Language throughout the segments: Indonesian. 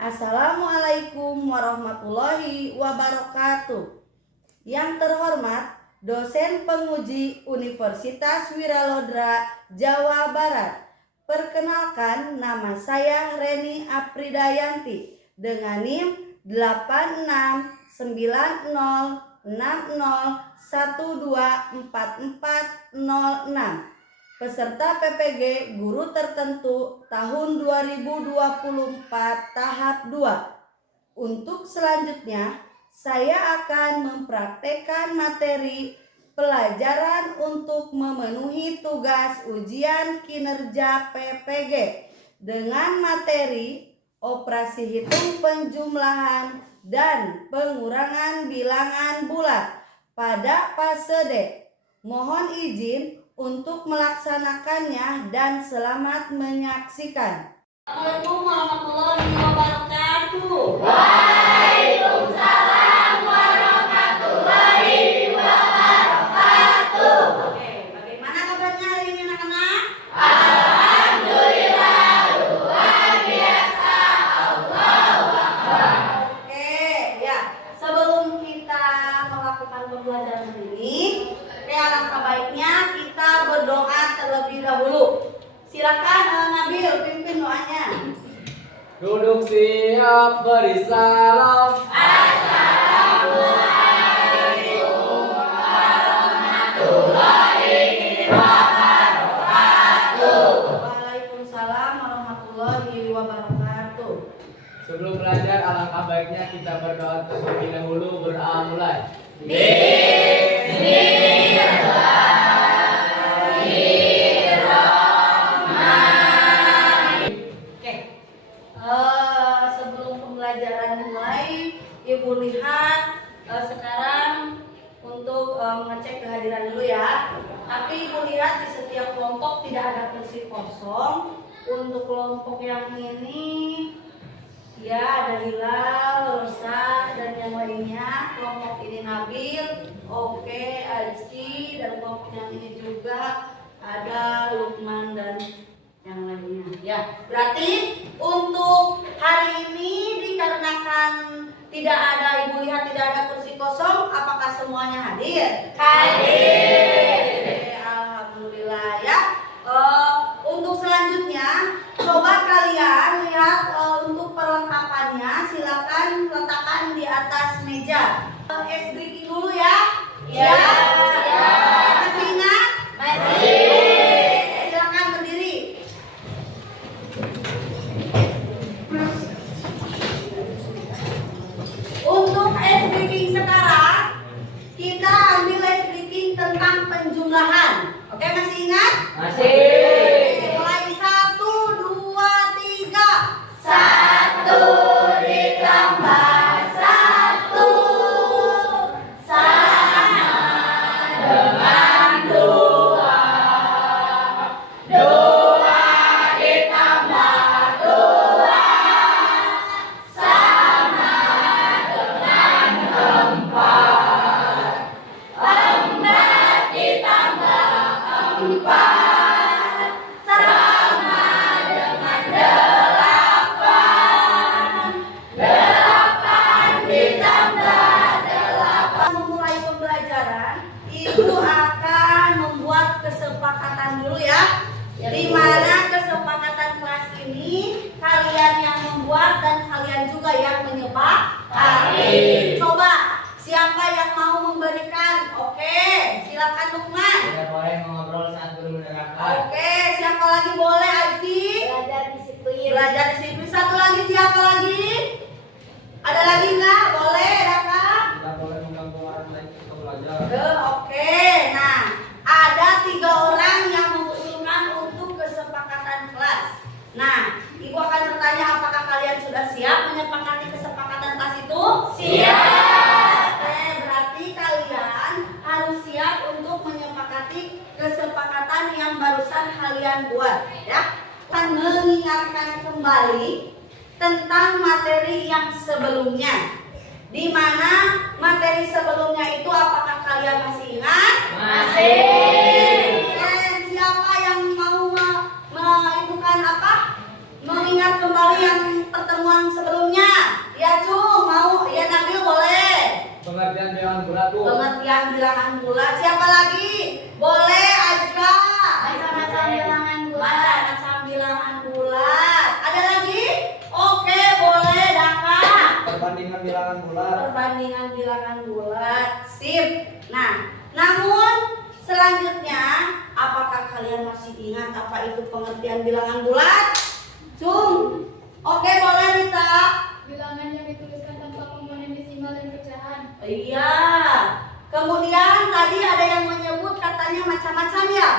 Assalamualaikum warahmatullahi wabarakatuh. Yang terhormat dosen penguji Universitas Wiralodra Jawa Barat. Perkenalkan, nama saya Reni Apridayanti dengan NIM 869060124406. Peserta PPG Guru Tertentu tahun 2024 tahap 2. Untuk selanjutnya, saya akan mempraktekkan materi pelajaran untuk memenuhi tugas ujian kinerja PPG dengan materi operasi hitung penjumlahan dan pengurangan bilangan bulat pada fase D. Mohon izin untuk melaksanakannya dan selamat menyaksikan. Assalamualaikum warahmatullahi wabarakatuh. Waalaikumsalam warahmatullahi wabarakatuh. Oke, bagaimana kabarnya hari ini anak-anak? Alhamdulillah, luar biasa. Allahu Akbar. Oke, ya. Sebelum kita melakukan pembelajaran ini, alangkah baiknya kita berdoa terlebih dahulu. Silakan Nabil pimpin doanya. Duduk siap beri salam. Assalamualaikum warahmatullahi wabarakatuh. Waalaikumsalam warahmatullahi wabarakatuh. Sebelum belajar, alangkah baiknya kita berdoa terlebih dahulu. Berdoa mulai. Sebelum pembelajaran dimulai, Ibu lihat sekarang untuk mengecek kehadiran dulu ya. Tapi Ibu lihat di setiap kelompok tidak ada kursi kosong. Untuk kelompok yang ini ya ada Hilal, Rosa dan yang lainnya. Kelompok ini Nabil, Oke, Aji, dan kelompok yang ini juga ada Lukman dan yang lainnya. Ya, berarti untuk hari ini dikarenakan tidak ada, Ibu lihat tidak ada kursi kosong, apakah semuanya hadir? Hadir. Oke, alhamdulillah ya. Untuk selanjutnya, coba kalian lihat untuk perlengkapannya, silakan letakkan di atas meja. S-breaking dulu ya. Ya. Masih ingat? Masih. Silakan berdiri. Untuk S-breaking sekarang, kita ambil S-breaking tentang penjumlahan. Oke, masih ingat? Masih. Mulai 1, 2, 3. 1 ditambah 1 sama dengan 2. 2 ditambah 2 sama dengan 4. 4 ditambah 4 sama dengan 8. 8 ditambah 8. Memulai pembelajaran, Ibu akan membuat kesepakatan dulu ya. Di mana kesepakatan kelas ini kalian yang membuat dan kalian juga yang menyepakati. Coba siapa yang mau memberikan? Oke, silakan Lukman. Tidak boleh mengobrol saat guru menerangkan. Oke, siapa lagi boleh Aji? Belajar disiplin. Belajar disiplin. Satu lagi, siapa lagi? Ada lagi nggak? Boleh, Raka? Tidak boleh mengganggu orang lain ketika belajar. Oke, nah ada 3 orang yang mengusulkan untuk kesepakatan kelas. Nah, Ibu akan bertanya apakah kalian sudah siap menyepakati kesepakatan kelas itu? Siap. Oke, berarti kalian harus siap untuk menyepakati kesepakatan yang barusan kalian buat, ya. Akan mengingatkan kembali tentang materi yang sebelumnya. Di mana materi sebelumnya itu apakah kalian masih ingat? Masih. Siapa yang mau mengingat kembali yang pertemuan sebelumnya? Bu. Pengertian bilangan bulat. Siapa lagi? Boleh Ajka. Macam-macam bilangan bulat. Macam-macam bilangan bulat. Ada lagi? Oke, boleh Daka. Perbandingan bilangan bulat. Perbandingan bilangan bulat. Sip. Nah, namun selanjutnya, apakah kalian masih ingat apa itu pengertian bilangan bulat? Cung. Oke, boleh Rita. Bilangan yang dituliskan tanpa komponen desimal dan pecahan. Iya. Kemudian tadi ada yang menyebut katanya macam-macam ya.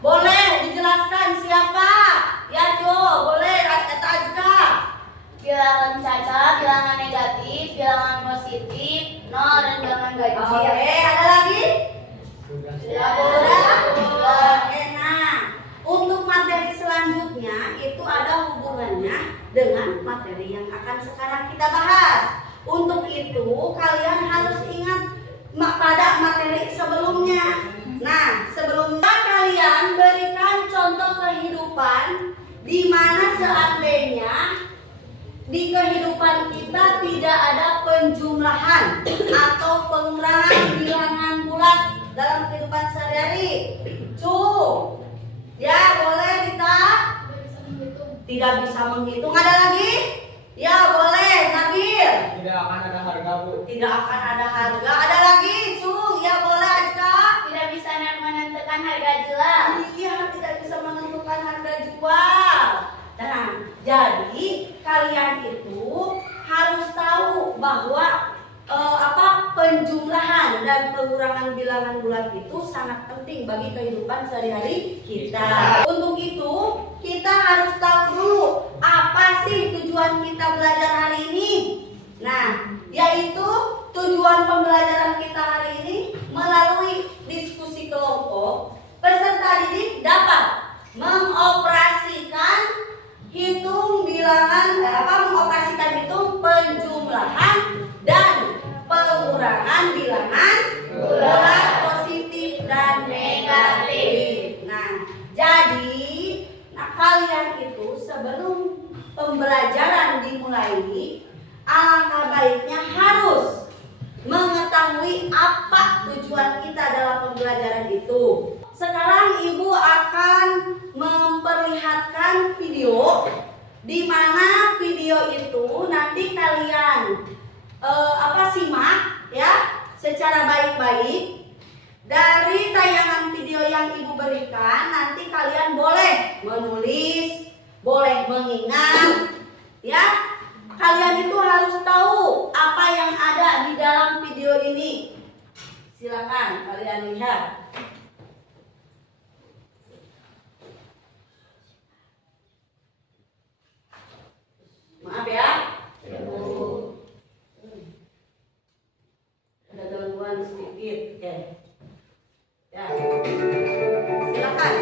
Boleh dijelaskan siapa? Ya Jo, boleh Eta Azka. Bilangan cacat, bilangan negatif, bilangan positif, nol dan bilangan ganjil. Oke, ada lagi? Sudah. Sudah. Oke, nah, untuk materi selanjutnya itu ada hubungannya dengan materi yang akan sekarang kita bahas. Untuk itu kalian harus ingat pada materi sebelumnya. Nah, sebelumnya kalian berikan contoh kehidupan di mana seandainya di kehidupan kita tidak ada penjumlahan atau pengurangan bilangan bulat dalam kehidupan sehari-hari. Cung. Ya, boleh Rita? Tidak bisa menghitung. Tidak bisa menghitung. Ada lagi? Ya, boleh Nabil. Tidak akan ada harga, Bu. Tidak akan ada harga. Ada lagi? Cung. Ya, boleh Ajka. Tidak bisa menentukan harga jual. Iya, tidak bisa menentukan harga jual. Nah, jadi kalian itu harus tahu bahwa penjumlahan dan pengurangan bilangan bulat itu sangat penting bagi kehidupan sehari-hari kita. Untuk itu, kita harus tahu dulu apa sih tujuan kita belajar hari ini. Nah, yaitu tujuan pembelajaran kita hari ini melalui diskusi kelompok, peserta didik dapat mengoperasikan mengoperasikan hitung penjumlahan dan pengurangan bilangan bulat positif dan negatif. Nah, jadi kalian itu sebelum pembelajaran dimulai, alangkah baiknya harus mengetahui apa tujuan kita dalam pembelajaran itu. Sekarang Ibu akan memperlihatkan video di mana video itu nanti kalian simak ya secara baik-baik. Dari tayangan video yang Ibu berikan, nanti kalian boleh menulis, boleh mengingat ya. Kalian itu harus tahu apa yang ada di dalam video ini. Silakan kalian lihat. Maaf ya. Ada gangguan sedikit. Oke. Ya. Silakan.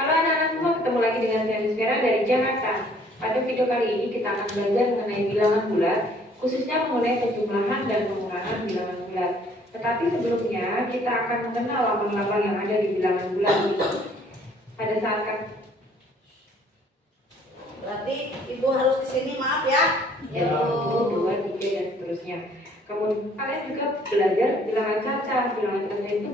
Halo anak-anak semua, ketemu lagi dengan saya Musfira dari Jakarta. Pada video kali ini kita akan belajar mengenai bilangan bulat, khususnya mengenai penjumlahan dan pengurangan bilangan bulat. Tetapi sebelumnya kita akan mengenal lambang-lambang yang ada di bilangan bulat ini. Pada saat Berarti Ibu harus ke sini, maaf ya. 1, 2, 3 dan seterusnya. Kemudian kalian juga belajar bilangan cacat. Bilangan cacat itu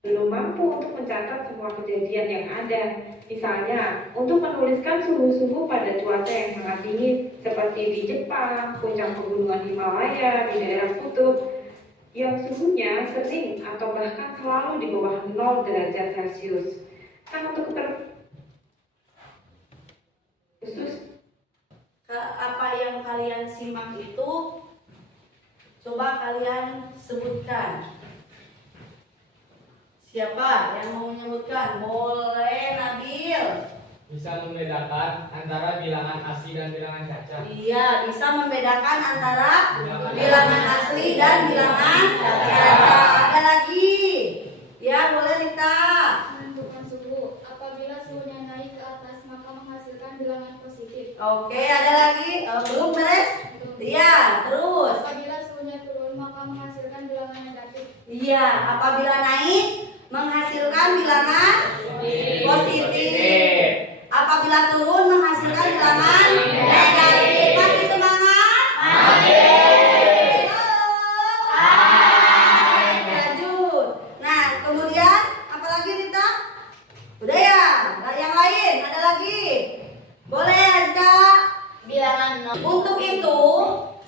belum mampu untuk mencatat semua kejadian yang ada. Misalnya, untuk menuliskan suhu-suhu pada cuaca yang sangat dingin seperti di Jepang, puncak pegunungan Himalaya, di daerah kutub yang suhunya sering atau bahkan selalu di bawah 0 derajat Celcius. Nah, untuk khusus Apa yang kalian simak itu coba kalian sebutkan. Siapa yang mau menyebutkan? Boleh Nabil. Bisa membedakan antara bilangan asli dan bilangan cacat. Iya, bisa membedakan antara bilangan asli dan bilangan cacat. Ada lagi? Ya, boleh Rita. Menentukan suhu. Apabila suhunya naik ke atas, maka menghasilkan bilangan positif. Oke, ada lagi? Belum beres? Iya, terus. Apabila suhunya turun, maka menghasilkan bilangan negatif. Iya, apabila naik menghasilkan bilangan positif. Apabila turun menghasilkan bilangan negatif. Masih semangat? Lanjut. Nah, kemudian apa lagi Rita? Udah ya? Nah, yang lain ada lagi? Boleh Azka? Bilangan 0. Untuk itu,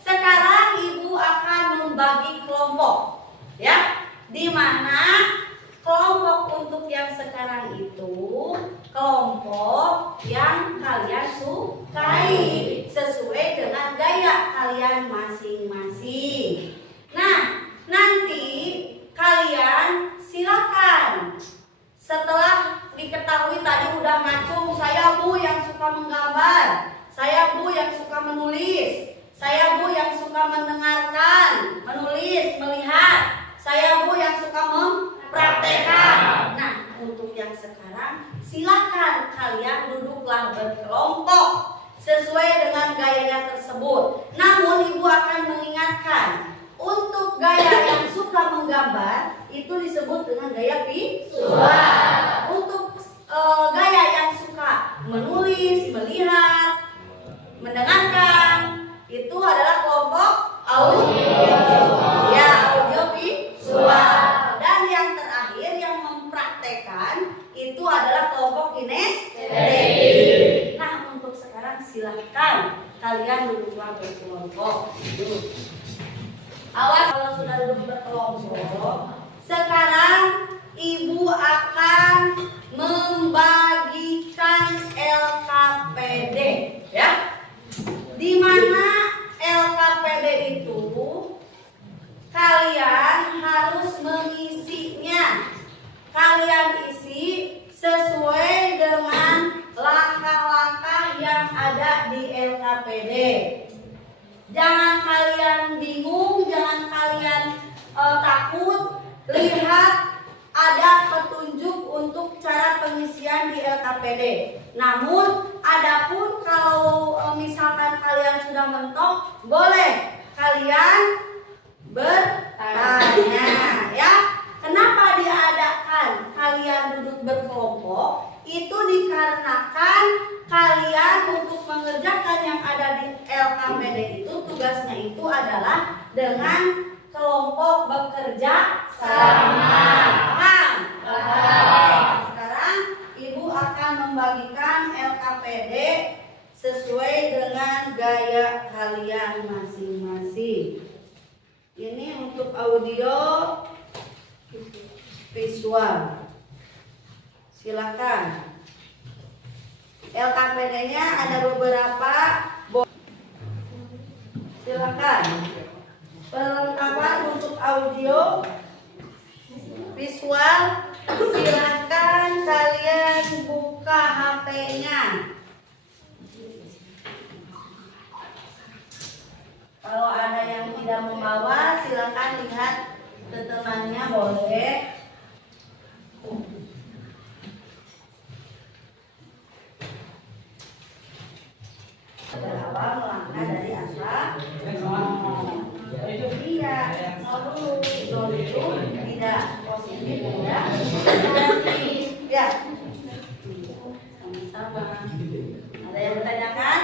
sekarang Ibu akan membagi kelompok. Ya, di mana kelompok untuk yang sekarang itu kelompok yang kalian sukai sesuai dengan gaya kalian masing-masing. Nah, nanti kalian silakan setelah diketahui tadi udah ngacung, saya Bu yang suka menggambar, saya Bu yang suka menulis, saya Bu yang suka mendengarkan, menulis, melihat, saya Bu yang suka mempraktekkan. Nah, untuk yang sekarang silakan kalian duduklah berkelompok sesuai dengan gayanya tersebut. Namun Ibu akan mengingatkan, untuk gaya yang suka menggambar itu disebut dengan gaya visual. Untuk gaya yang suka menulis, melihat, mendengarkan itu adalah kelompok audio. Ya, audio visual. Dan yang terakhir yang mempraktekkan itu adalah kelompok kinestetik. Nah, untuk sekarang silahkan kalian duduklah berkelompok. Awas kalau sudah duduk berkelompok. Sekarang Ibu akan membagikan LKPD, ya. Di mana LKPD itu kalian harus mengisinya. Kalian isi sesuai dengan langkah-langkah yang ada di LKPD. Jangan kalian bingung, jangan kalian takut. Lihat ada petunjuk untuk cara pengisian di LKPD. Namun, adapun kalau misalkan kalian sudah mentok, boleh kalian bertanya, ya. Kenapa diadakan kalian duduk berkelompok? Itu dikarenakan kalian untuk mengerjakan yang ada di LKPD itu tugasnya itu adalah dengan kelompok bekerja sama. Paham? Sekarang Ibu akan membagikan LKPD sesuai dengan gaya kalian masing-masing. Ini untuk audio visual. Silakan. LKPD-nya ada beberapa. Silakan. Perlengkapan untuk audio visual, silakan kalian buka HP-nya. Kalau ada yang tidak membawa, silakan lihat ke temannya, boleh. Berawal melangkah dari asal. Iya, dulu itu tidak positif, tidak negatif. Ya, sama-sama. Ada yang bertanyakan?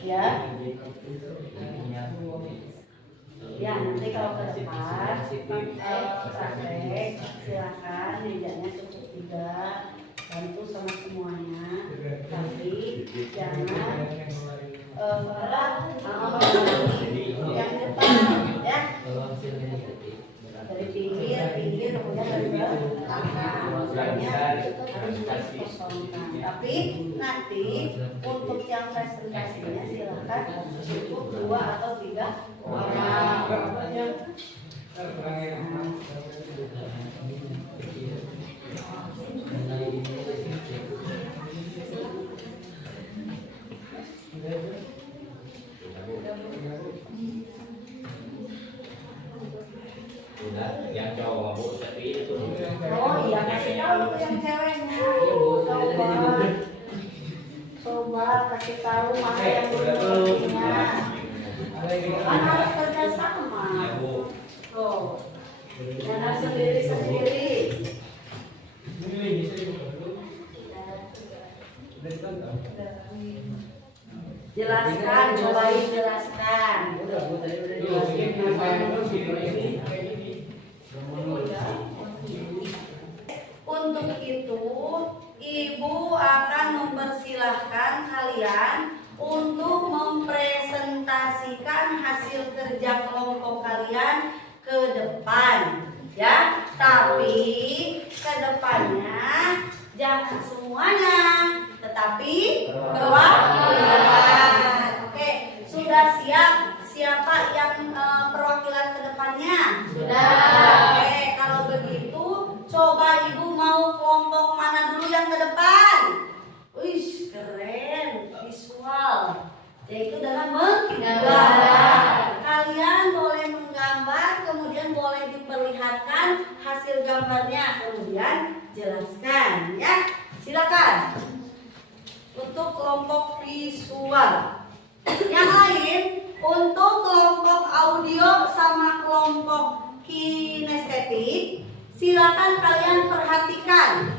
Ya. Ya, nanti kalau ke depan praktek silakan mejanya cukup 3, bantu sama semuanya, tapi jangan yang depan, ya, dari pinggir kemudian dari belakang, harus dikosongkan. Tapi nanti untuk yang presentasinya silakan cukup 2 atau 3 orang. Udah, yang cowok Bu, tapi itu. Oh iya, kasih tahu tuh yang ceweknya. Coba kasih tahu mana yang belum mengertinya. Kan harus kerja sama. Tuh, jangan sendiri-sendiri. Jelaskan, cobain jelaskan. Untuk itu, Ibu akan mempersilahkan kalian untuk mempresentasikan hasil kerja kelompok kalian ke depan, ya. Tapi ke depannya jangan semuanya, tetapi perwakilan. Oke, sudah siap? Siapa yang perwakilan ke depannya? Sudah. Oke, kalau begitu coba Ibu mau kelompok mana dulu yang ke depan? Wih, keren, visual. Yaitu dengan menggambar. Kalian boleh menggambar, kemudian boleh diperlihatkan hasil gambarnya, kemudian jelaskan, ya. Silakan. Untuk kelompok visual. Yang lain, untuk kelompok audio sama kelompok kinestetik, silakan kalian perhatikan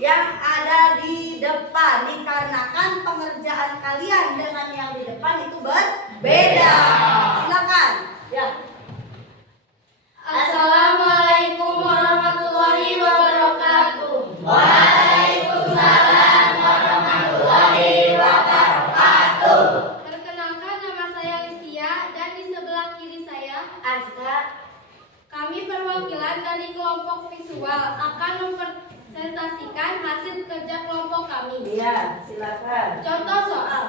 yang ada di depan, dikarenakan pengerjaan kalian dengan yang di depan itu berbeda. Silakan. Ya. Assalamualaikum warahmatullahi wabarakatuh. Waalaikumsalam warahmatullahi wabarakatuh. Perkenalkan, nama saya Listia dan di sebelah kiri saya Azka. kami perwakilan dari kelompok visual akan mempresentasikan hasil kerja kelompok kami. Iya, silakan. Contoh soal.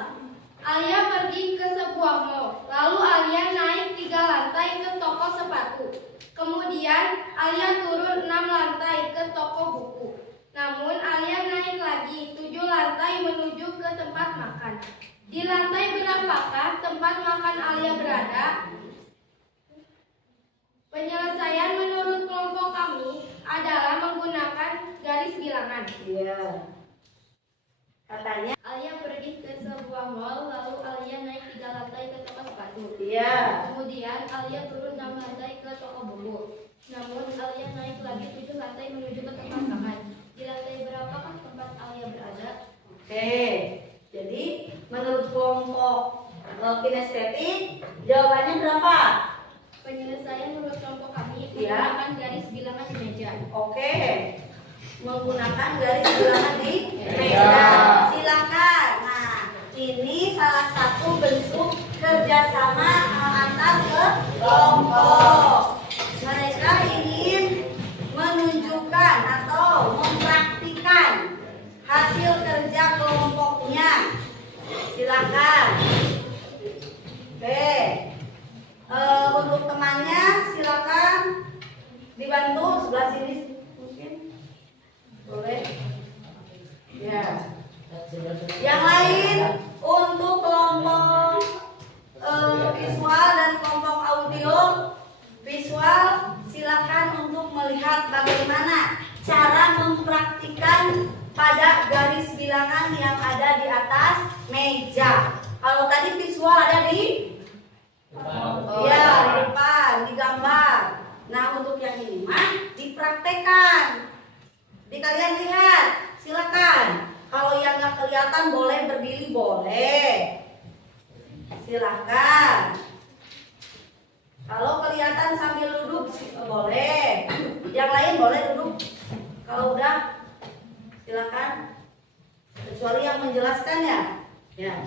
Alia pergi ke sebuah mall, lalu Alia naik 3 lantai ke toko sepatu. Kemudian Alia turun 6 lantai ke toko buku. Namun Alia naik lagi 7 lantai menuju ke tempat makan. Di lantai berapakah tempat makan Alia berada? Penyelesaian menurut kelompok kami adalah menggunakan garis bilangan. Iya. Katanya, Alia pergi ke sebuah mall, lalu Alia naik 3 lantai ke toko sepatu. iya. Kemudian Alia turun 6 lantai ke toko buku. Namun Alia naik lagi 7 lantai menuju ke tempat makan. Di lantai berapakah tempat Alia berada? Oke. Jadi, menurut kelompok kinestetik, jawabannya berapa? Penyelesaian menurut kelompok kami Iya. menggunakan garis bilangan di meja. Oke. Menggunakan garis bilangan di meja. Silakan. Nah, ini salah satu bentuk kerjasama antar kelompok. Mereka ingin menunjukkan atau mempraktikkan hasil kerja kelompoknya. Silakan. Oke. Untuk temannya silakan dibantu sebelah sini mungkin boleh. Ya. Yang lain untuk kelompok visual dan kelompok audio. Visual silakan untuk melihat bagaimana cara mempraktikkan pada garis bilangan yang ada di atas meja. Kalau tadi visual ada di iya, di depan, digambar. Nah, untuk yang ini mah dipraktekkan. Di kalian lihat, silakan. Kalau yang nggak kelihatan boleh berdiri, boleh. Silakan. Kalau kelihatan sambil duduk boleh. Yang lain boleh duduk. Kalau udah, silakan. Kecuali yang menjelaskan ya. Ya,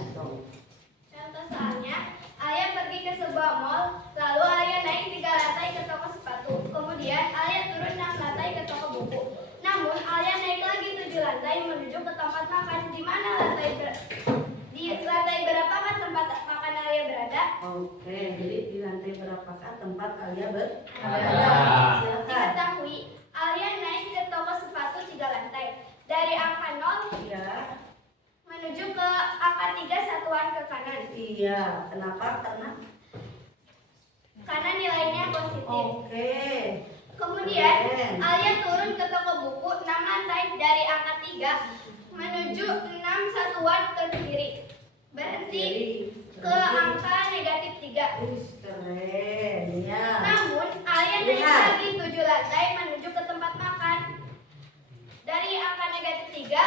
Contoh soalnya, Alia pergi ke sebuah mall, lalu Alia naik 3 lantai ke toko sepatu. Kemudian Alia turun 6 lantai ke toko buku. Namun Alia naik lagi 7 lantai menuju ke tempat makan. Di lantai berapakah tempat makan Alia berada? Oke, jadi di lantai berapakah tempat Alia berada? Silakan. Diketahui, Alia naik ke toko sepatu 3 lantai. Dari angka 0 Iya. menuju ke angka 3 satuan ke kanan. Iya. Kenapa? Karena nilainya positif. Oke. Kemudian Keren. Alia turun ke toko buku 6 lantai dari angka 3 menuju 6 satuan ke kiri. Berhenti ke angka negatif 3. Keren ya. Namun, Alia naik Lihat. lagi 7 lantai menuju ke tempat makan. Dari angka negatif 3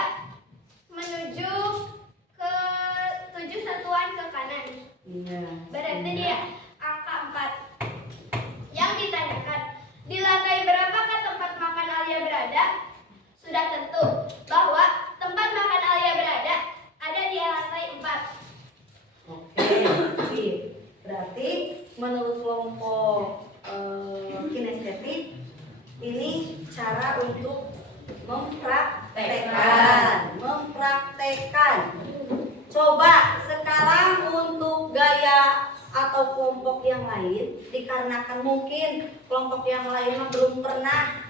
menuju ke 7 satuan ke kanan. Iya. Berarti dia angka 4. Yang ditanyakan, di lantai berapakah tempat makan Alia berada? Sudah tentu bahwa tempat makan Alia berada ada di lantai 4. Oke, sip. Berarti menurut kelompok kinestetik ini cara untuk mempraktekkan. Coba sekarang untuk gaya atau kelompok yang lain, dikarenakan mungkin kelompok yang lain belum pernah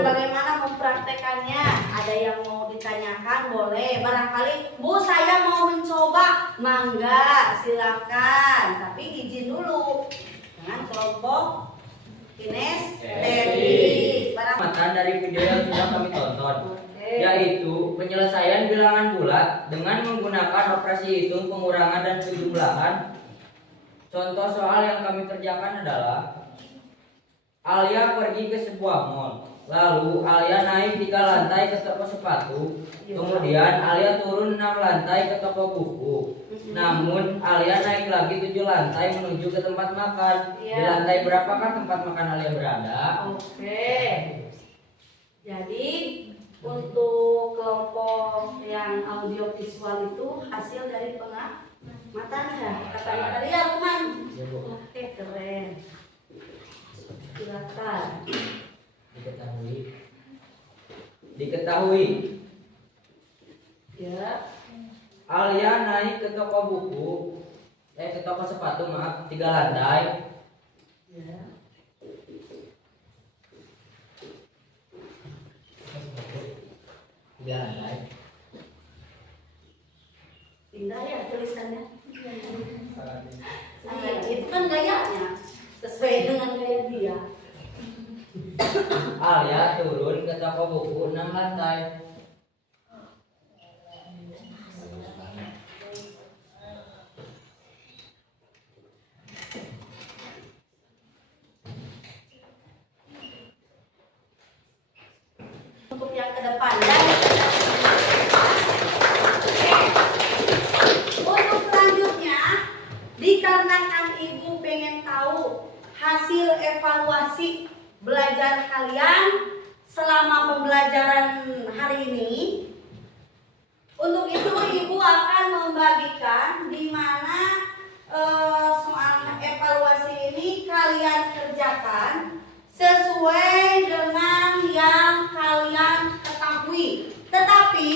bagaimana mempraktekannya. Ada yang mau ditanyakan, boleh. Barangkali Bu, saya mau mencoba, mangga silakan, tapi izin dulu dengan kelompok kinestetik. Matan dari video yang sudah kami tonton, Oke. yaitu penyelesaian bilangan bulat dengan menggunakan operasi hitung, pengurangan, dan penjumlahan. Contoh soal yang kami kerjakan adalah Alia pergi ke sebuah mall. Lalu Alia naik 3 lantai ke toko sepatu. Kemudian Alia turun 6 lantai ke toko buku. Namun Alia naik lagi 7 lantai menuju ke tempat makan. Di lantai berapakah tempat makan Alia berada? Oke. Jadi untuk kelompok yang audio visual itu hasil dari pengamatan ya. Katanya tadi ya, Lukman. Ya, Bu. Oke, keren. Silakan. Diketahui Ya. Alia naik ke toko sepatu 3 lantai. Ya. Pindah ya tulisannya. Itu kan gayanya sesuai dengan gaya dia. Alia turun ke toko buku 6 lantai. Untuk yang ke depan untuk selanjutnya, dikarenakan ibu pengen tahu hasil evaluasi belajar kalian selama pembelajaran hari ini, untuk itu ibu akan membagikan di mana soal evaluasi ini kalian kerjakan sesuai dengan yang kalian ketahui. Tetapi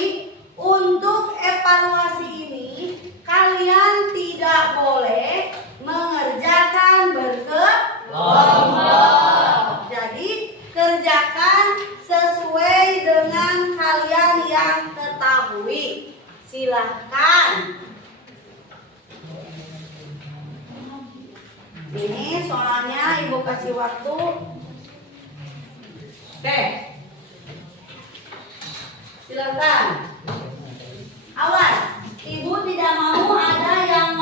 untuk evaluasi ini kalian tidak boleh mengerjakan berkelompok. Jadi kerjakan sesuai dengan kalian yang ketahui. Silahkan. Ini soalnya ibu kasih waktu. Oke, silakan. Awas, ibu tidak mau ada yang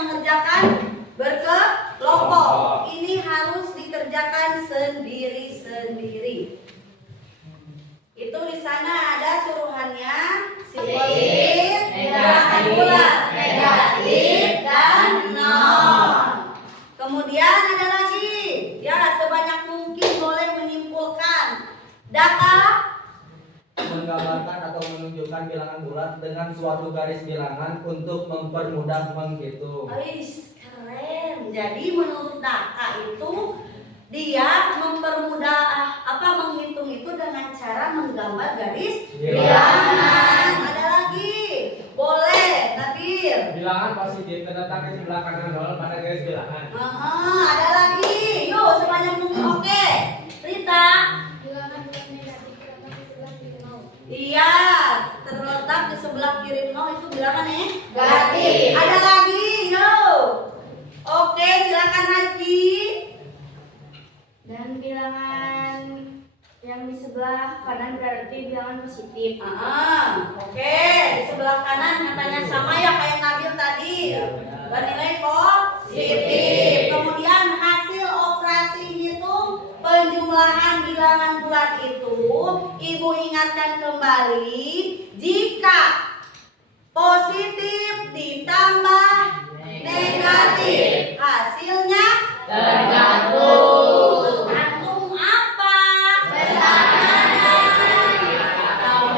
mengerjakan berkelompok. Ini harus dikerjakan sendiri-sendiri. Itu di sana ada suruhannya, positif, bilangan bulat, negatif, dan nol. Kemudian ada lagi, ya sebanyak mungkin boleh menyimpulkan data, menggambarkan atau menunjukkan bilangan bulat dengan suatu garis bilangan untuk mempermudah menghitung. Wis, keren. Jadi menurut data itu dia mempermudah menghitung itu dengan cara menggambar garis bilangan. Ada lagi, boleh, Nabil. Bilangan positif terletak di sebelah kanan 0 pada garis bilangan. Ada lagi, yuk sebanyak mungkin. Oke, Rita. Bilangan bulat negatif terletak di sebelah kiri 0. Iya, terletak di sebelah kiri 0 itu bilangan Negatif. Ada lagi, yuk. Oke, silakan Haji. Dan bilangan Yang di sebelah kanan berarti bilangan positif. Oke, di sebelah kanan katanya sama ya kayak Nabil tadi. Bernilai positif. Kemudian hasil operasi hitung penjumlahan bilangan bulat itu, Ibu ingatkan kembali, jika positif ditambah negatif, hasilnya tergantung. Tergantung apa?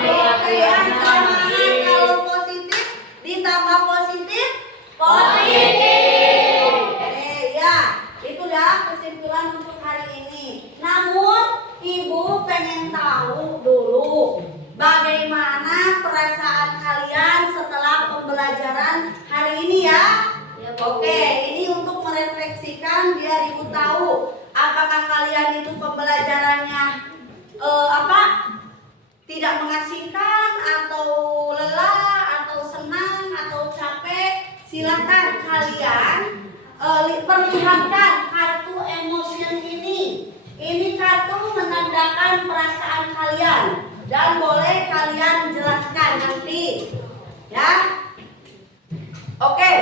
Oke, yang semangat kalau positif ditambah positif, positif. Oke, ya, itu ya kesimpulan untuk hari ini. Namun, Ibu pengen tahu dulu bagaimana perasaan kalian setelah pembelajaran hari ini ya. Oke, ini untuk merefleksikan biar Ibu tahu apakah kalian itu pembelajarannya tidak mengasihkan atau lelah atau senang atau capek. Silakan kalian perlihatkan kartu emotion ini. Ini kartu menandakan perasaan kalian dan boleh kalian jelaskan nanti ya. Oke,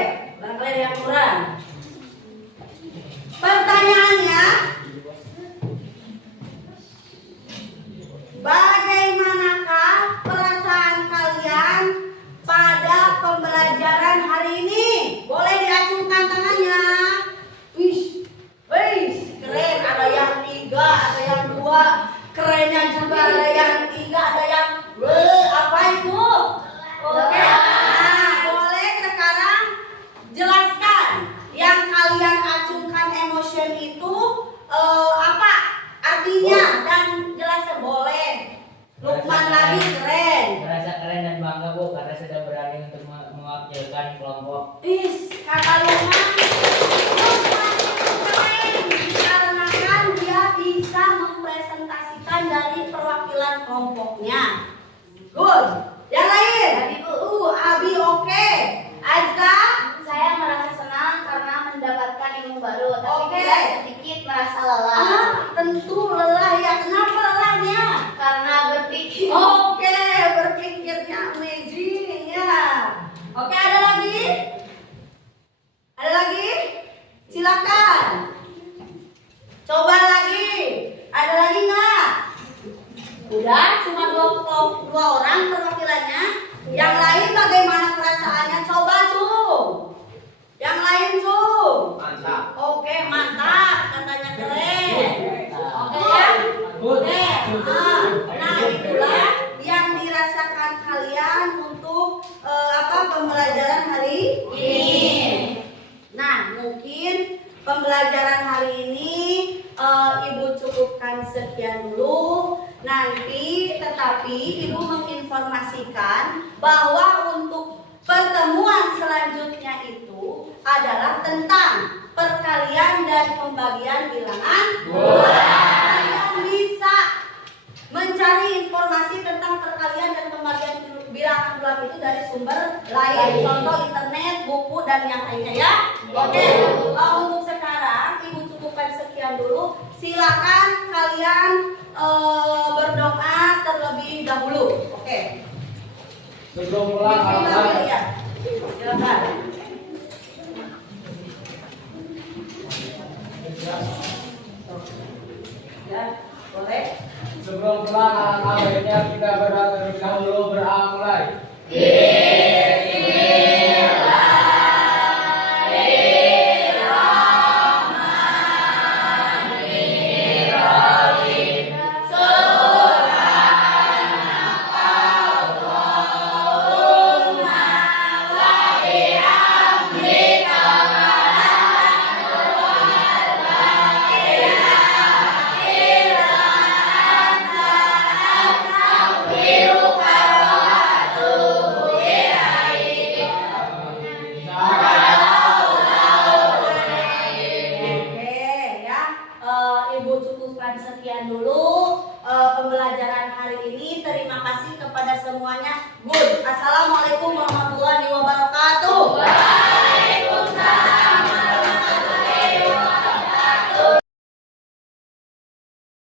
barangkali ada yang kurang. Pertanyaannya, bagaimanakah perasaan kalian pada pembelajaran hari ini? Boleh diacungkan tangannya. Wih, keren. Ada yang 3, ada yang 2. Kerennya juga ada yang 3, ada yang apa itu? Oke. Nah, boleh sekarang jelaskan yang kalian acungkan emotion itu apa artinya dan jelaskan. Boleh. Lukman lagi keren. Merasa keren dan bangga Bu karena sudah berani untuk mewakilkan kelompok. Kata Lukman keren dikarenakan dia bisa mempresentasikan dari perwakilan kelompoknya. Good. Yang lain? Abi oke. Azza? Saya merasa senang karena mendapatkan ilmu baru, tapi Oke. tidak sedikit merasa lelah. Tentu lelah ya. Kenapa lelahnya? Karena berpikir. Oke, berpikirnya amazing ya. Oke, ada lagi? Ada lagi? Silakan. Coba lagi. Ada lagi nggak? Udah, cuma dua orang perwakilannya. Yang lain bagaimana perasaannya? Coba Cung. Yang lain Cung. Mantap. Oke, mantap. Katanya keren. Oke ya. Oke. Nah, itulah yang dirasakan kalian untuk pembelajaran hari ini. Nah, mungkin pembelajaran hari ini Ibu cukupkan sekian dulu. Nanti tetapi Ibu menginformasikan bahwa untuk pertemuan selanjutnya itu adalah tentang perkalian dan pembagian bilangan bulat. Kalian bisa mencari informasi tentang perkalian dan pembagian bilangan bulat itu dari sumber lain, contoh internet, buku dan yang lainnya ya. Oke, untuk sekarang Ibu cukupkan sekian dulu. Silakan kalian berdoa terlebih dahulu. Oke. Sebelum pulang Bismillah, ya. Silakan. Ya, boleh. Sebelum pulang alangkah baiknya kita berdoa terlebih dahulu. Mulai. Ibu cukupkan sekian dulu pembelajaran hari ini. Terima kasih kepada semuanya. Good. Assalamualaikum warahmatullahi wabarakatuh.